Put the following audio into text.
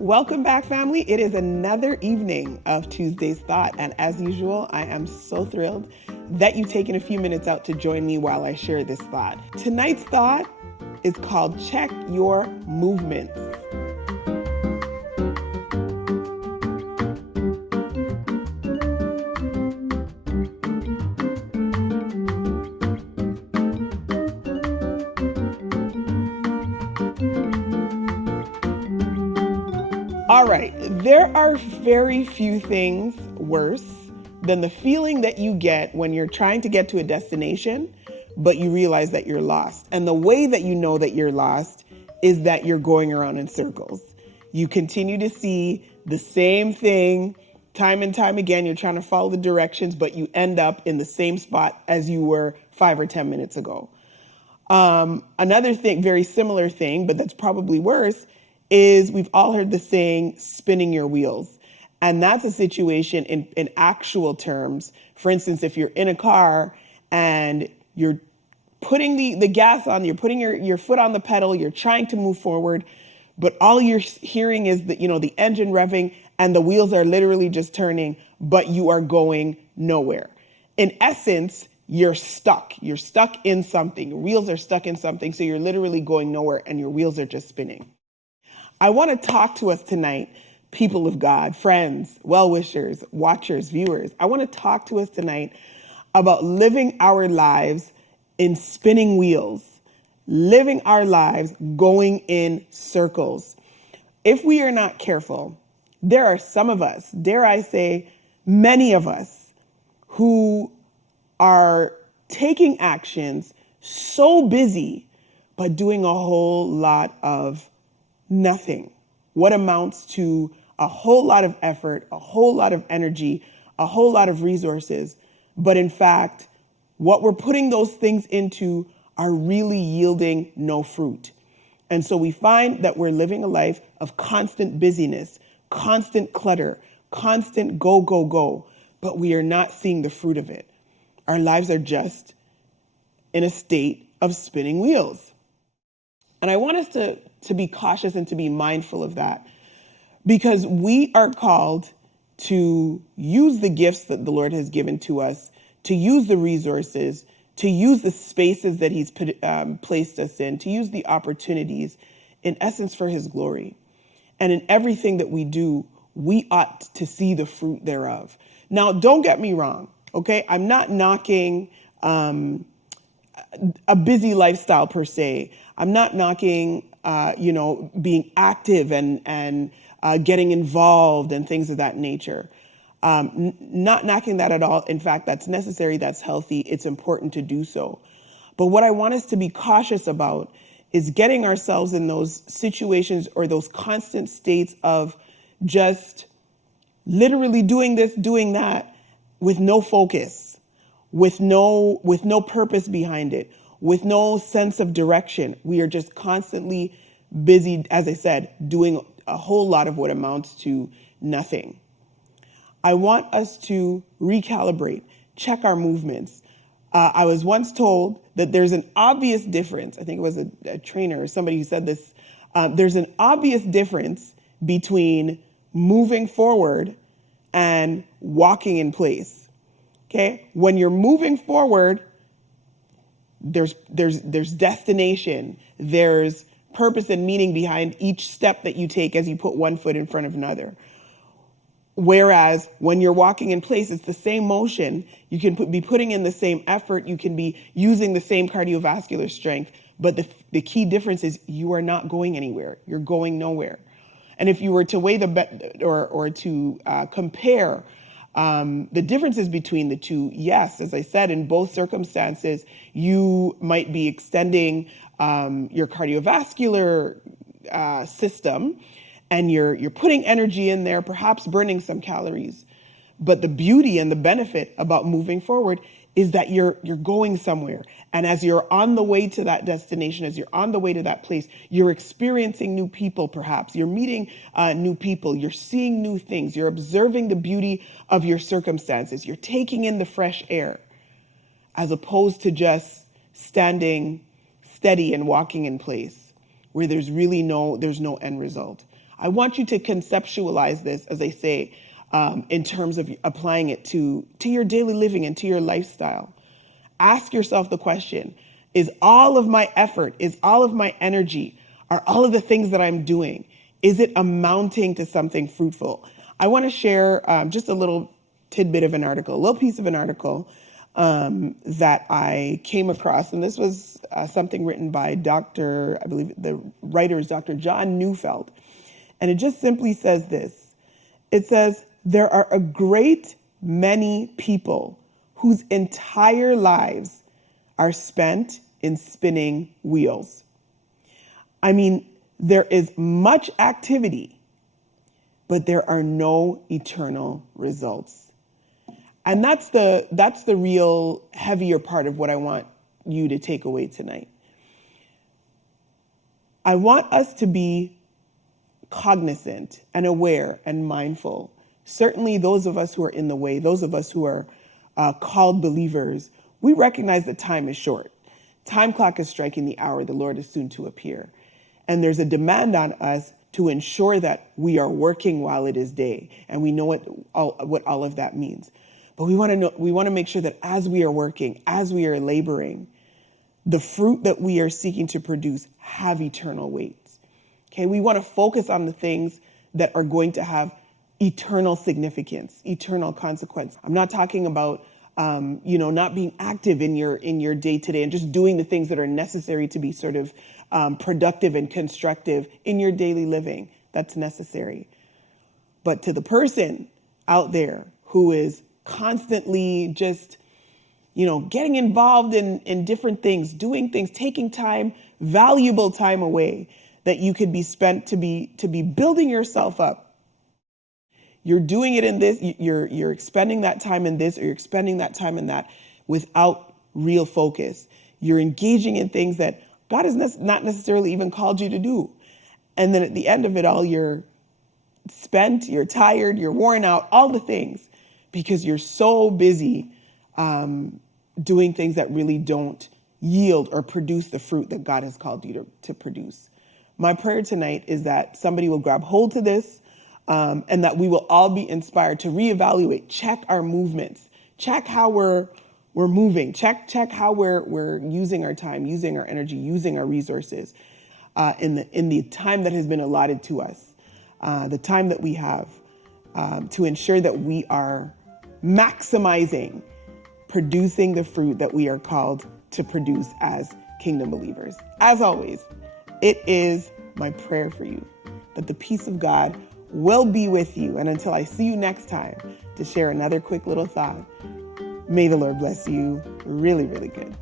Welcome back, family. It is another evening of Tuesday's Thought. And as usual, I am so thrilled that you've taken a few minutes out to join me while I share this thought. Tonight's thought is called Check Your Movements. All right, there are very few things worse than the feeling that you get when you're trying to get to a destination, but you realize that you're lost. And the way that you know that you're lost is that you're going around in circles. You continue to see the same thing time and time again. You're trying to follow the directions, but you end up in the same spot as you were 5 or 10 minutes ago. Another thing, very similar thing, but that's probably worse, is we've all heard the saying, spinning your wheels. And that's a situation in actual terms. For instance, if you're in a car and you're putting the gas on, you're putting your foot on the pedal, you're trying to move forward, but all you're hearing is the engine revving and the wheels are literally just turning, but you are going nowhere. In essence, you're stuck. You're stuck in something. Your wheels are stuck in something, so you're literally going nowhere and your wheels are just spinning. I want to talk to us tonight, people of God, friends, well-wishers, watchers, viewers. I want to talk to us tonight about living our lives in spinning wheels, living our lives going in circles. If we are not careful, there are some of us, dare I say, many of us, who are taking actions so busy, but doing a whole lot of nothing. What amounts to a whole lot of effort, a whole lot of energy, a whole lot of resources. But in fact, what we're putting those things into are really yielding no fruit. And so we find that we're living a life of constant busyness, constant clutter, constant go, go, go, but we are not seeing the fruit of it. Our lives are just in a state of spinning wheels. And I want us to be cautious and to be mindful of that, because we are called to use the gifts that the Lord has given to us, to use the resources, to use the spaces that He's placed us in, to use the opportunities, in essence, for His glory. And in everything that we do, we ought to see the fruit thereof. Now, don't get me wrong, okay? I'm not knocking a busy lifestyle per se. I'm not knocking, being active and getting involved and things of that nature. Not knocking that at all. In fact, that's necessary. That's healthy. It's important to do so. But what I want us to be cautious about is getting ourselves in those situations or those constant states of just literally doing this, doing that with no focus, with no purpose behind it, with no sense of direction. We are just constantly busy, as I said, doing a whole lot of what amounts to nothing. I want us to recalibrate, check our movements. I was once told that there's an obvious difference. I think it was a trainer or somebody who said this. There's an obvious difference between moving forward and walking in place. Okay, when you're moving forward, there's destination, there's purpose and meaning behind each step that you take as you put one foot in front of another. Whereas when you're walking in place, it's the same motion. You can be putting in the same effort. You can be using the same cardiovascular strength. But the key difference is you are not going anywhere. You're going nowhere. And if you were to weigh compare the differences between the two, yes, as I said, in both circumstances, you might be extending your cardiovascular system, and you're putting energy in there, perhaps burning some calories. But the beauty and the benefit about moving forward is that you're going somewhere. And as you're on the way to that destination, as you're on the way to that place, you're experiencing new people, perhaps. You're meeting new people. You're seeing new things. You're observing the beauty of your circumstances. You're taking in the fresh air, as opposed to just standing steady and walking in place where there's no end result. I want you to conceptualize this, as I say, in terms of applying it to your daily living and to your lifestyle. Ask yourself the question, is all of my effort, is all of my energy, are all of the things that I'm doing, is it amounting to something fruitful? I want to share just a little tidbit of an article, a little piece of an article that I came across. And this was something written by I believe the writer is Dr. John Neufeld. And it just simply says this. It says, there are a great many people whose entire lives are spent in spinning wheels. I mean, there is much activity, but there are no eternal results. And that's the real heavier part of what I want you to take away tonight. I want us to be cognizant and aware and mindful. Certainly those of us who are in the way, those of us who are called believers, we recognize that time is short. Time clock is striking the hour. The Lord is soon to appear. And there's a demand on us to ensure that we are working while it is day. And we know what all of that means. But we want to make sure that as we are working, as we are laboring, the fruit that we are seeking to produce have eternal weight. Okay, we want to focus on the things that are going to have eternal significance, eternal consequence. I'm not talking about not being active in your day-to-day and just doing the things that are necessary to be sort of productive and constructive in your daily living. That's necessary. But to the person out there who is constantly just, getting involved in different things, doing things, taking time, valuable time away that you could be spent to be building yourself up. You're doing it in this, you're expending that time in this, or you're expending that time in that without real focus. You're engaging in things that God has not necessarily even called you to do. And then at the end of it all, you're spent, you're tired, you're worn out, all the things, because you're so busy doing things that really don't yield or produce the fruit that God has called you to produce. My prayer tonight is that somebody will grab hold to this, and that we will all be inspired to reevaluate, check our movements, check how we're moving, check how we're using our time, using our energy, using our resources in the time that has been allotted to us, the time that we have, to ensure that we are maximizing producing the fruit that we are called to produce as kingdom believers. As always, it is my prayer for you that the peace of God will be with you. And until I see you next time to share another quick little thought, may the Lord bless you really, really good.